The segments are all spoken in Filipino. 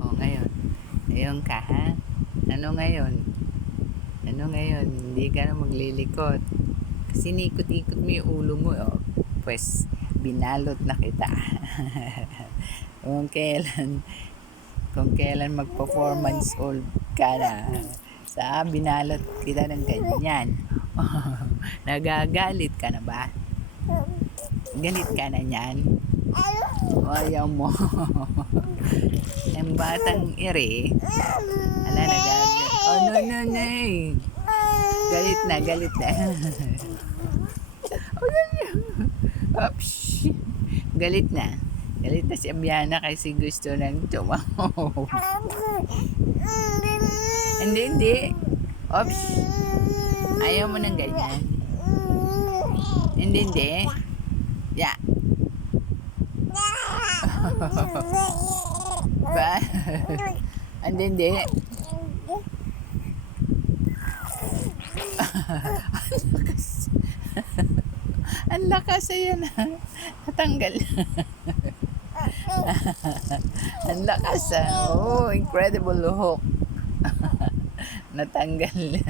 O ngayon, ngayon ka ha? Ano ngayon? Ano ngayon? Hindi ka na maglilikot. Kasi nikot-ikot mo yung ulo mo. O, pues, binalot na kita. kung kailan, kung kailan mag-performance old ka na. Binalot kita ng ganyan. Nagagalit ka na ba? Galit ka na yan? Ayaw mo. Ang batang ere. Ala, nagagalit. Oh, no, no, no. Galit na, galit na. Oh, no, no. Oops. Galit na. Galit na si Abiana kasi gusto ng tumaw. Hindi, hindi. Oops. Ayaw mo ng ganyan. Hindi, hindi. Yeah. Ba? Hindi, hindi. Ang lakas ayan. Natanggal. Ang lakas oh, incredible hook. Natanggal.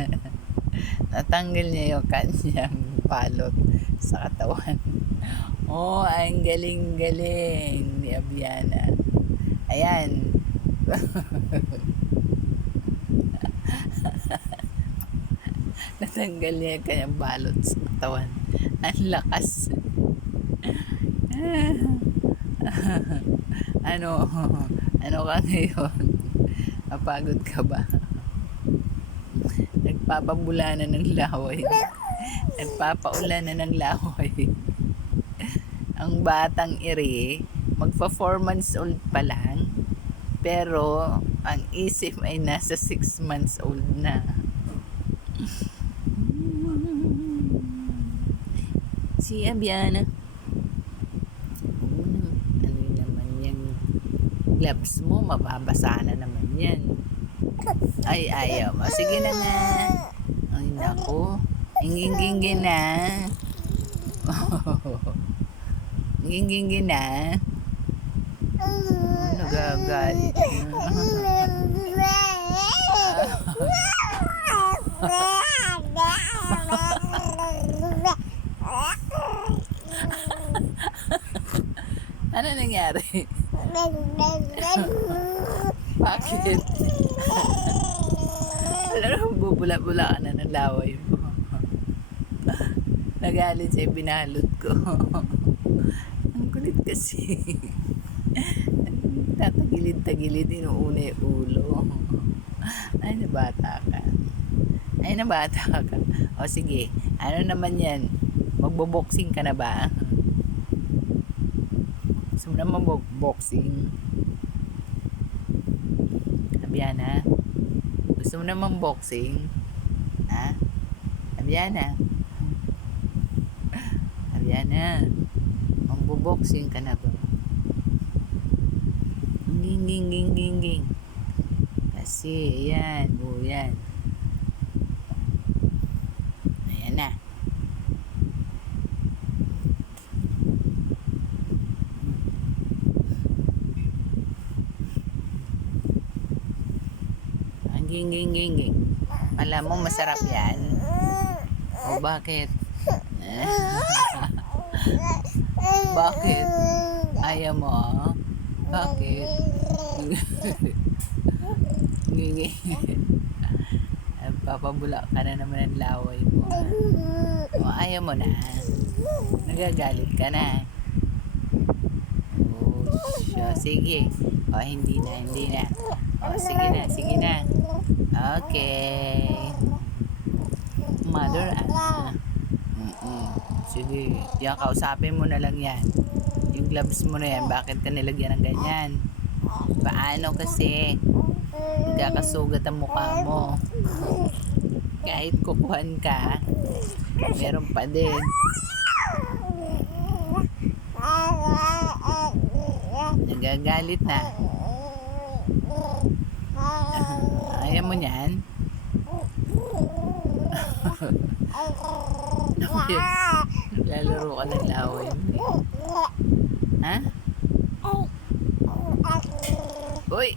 Natanggal niya yung kanyang balot sa katawan. Oh, ang galing-galing ni Abiana. Ayan. Natanggal niya yung kanyang balot sa katawan. Ang lakas. ano ka ngayon? Napagod ka ba? Nagpapabulanan ng laway. Nagpapaulanan ng laway. Ang batang iri, magpa-4 months old pa lang, pero ang isip ay nasa 6 months old na. Si Abiana. Ano naman yung gloves mo, mababasa na naman yan. Ay, ayaw mo. Sige na nga. Ay, naku. Ingingingin na. Ingingingin na. Nagagalit Ano nangyari? Bakit? Alam mo, bubula-bula ka na ng laway mo. Nagalit siya, binalot ko. Ang kulit kasi. Tatagilid-tagilid, inuuna yung ulo. Ay, nabata ka. Ay, nabata ka. O sige, ano naman yan? Magbo-boxing ka na ba? Gusto mo naman mag-boxing? Abiana? Gusto mo naman boxing? Ha? Abiana? Abiana? Magbo-boxing ka na ba? Ging, ging, ging, ging, ging. Kasi, ayan. O, yan. Ayan na. Ging, ging, ging, ging. Alam mo, masarap yan. O, bakit? Bakit? Ayaw mo, Bakit? Ging, papabula ka na naman ng laway mo. O, ayaw mo na. Nagagalit ka na. O, sige. O, hindi na, hindi na. O, sige na, sige na. Okay. Mother, sige, yan, kausapin mo na lang yan. Yung gloves mo na yan, bakit ka nilagyan ng ganyan? Paano kasi? Nagkakasugat ang mukha mo. Kahit kukuhan ka, meron pa din. Nagagalit na. Ayaw mo niyan? Lalaro ka ng laway mo. Ha? Uy!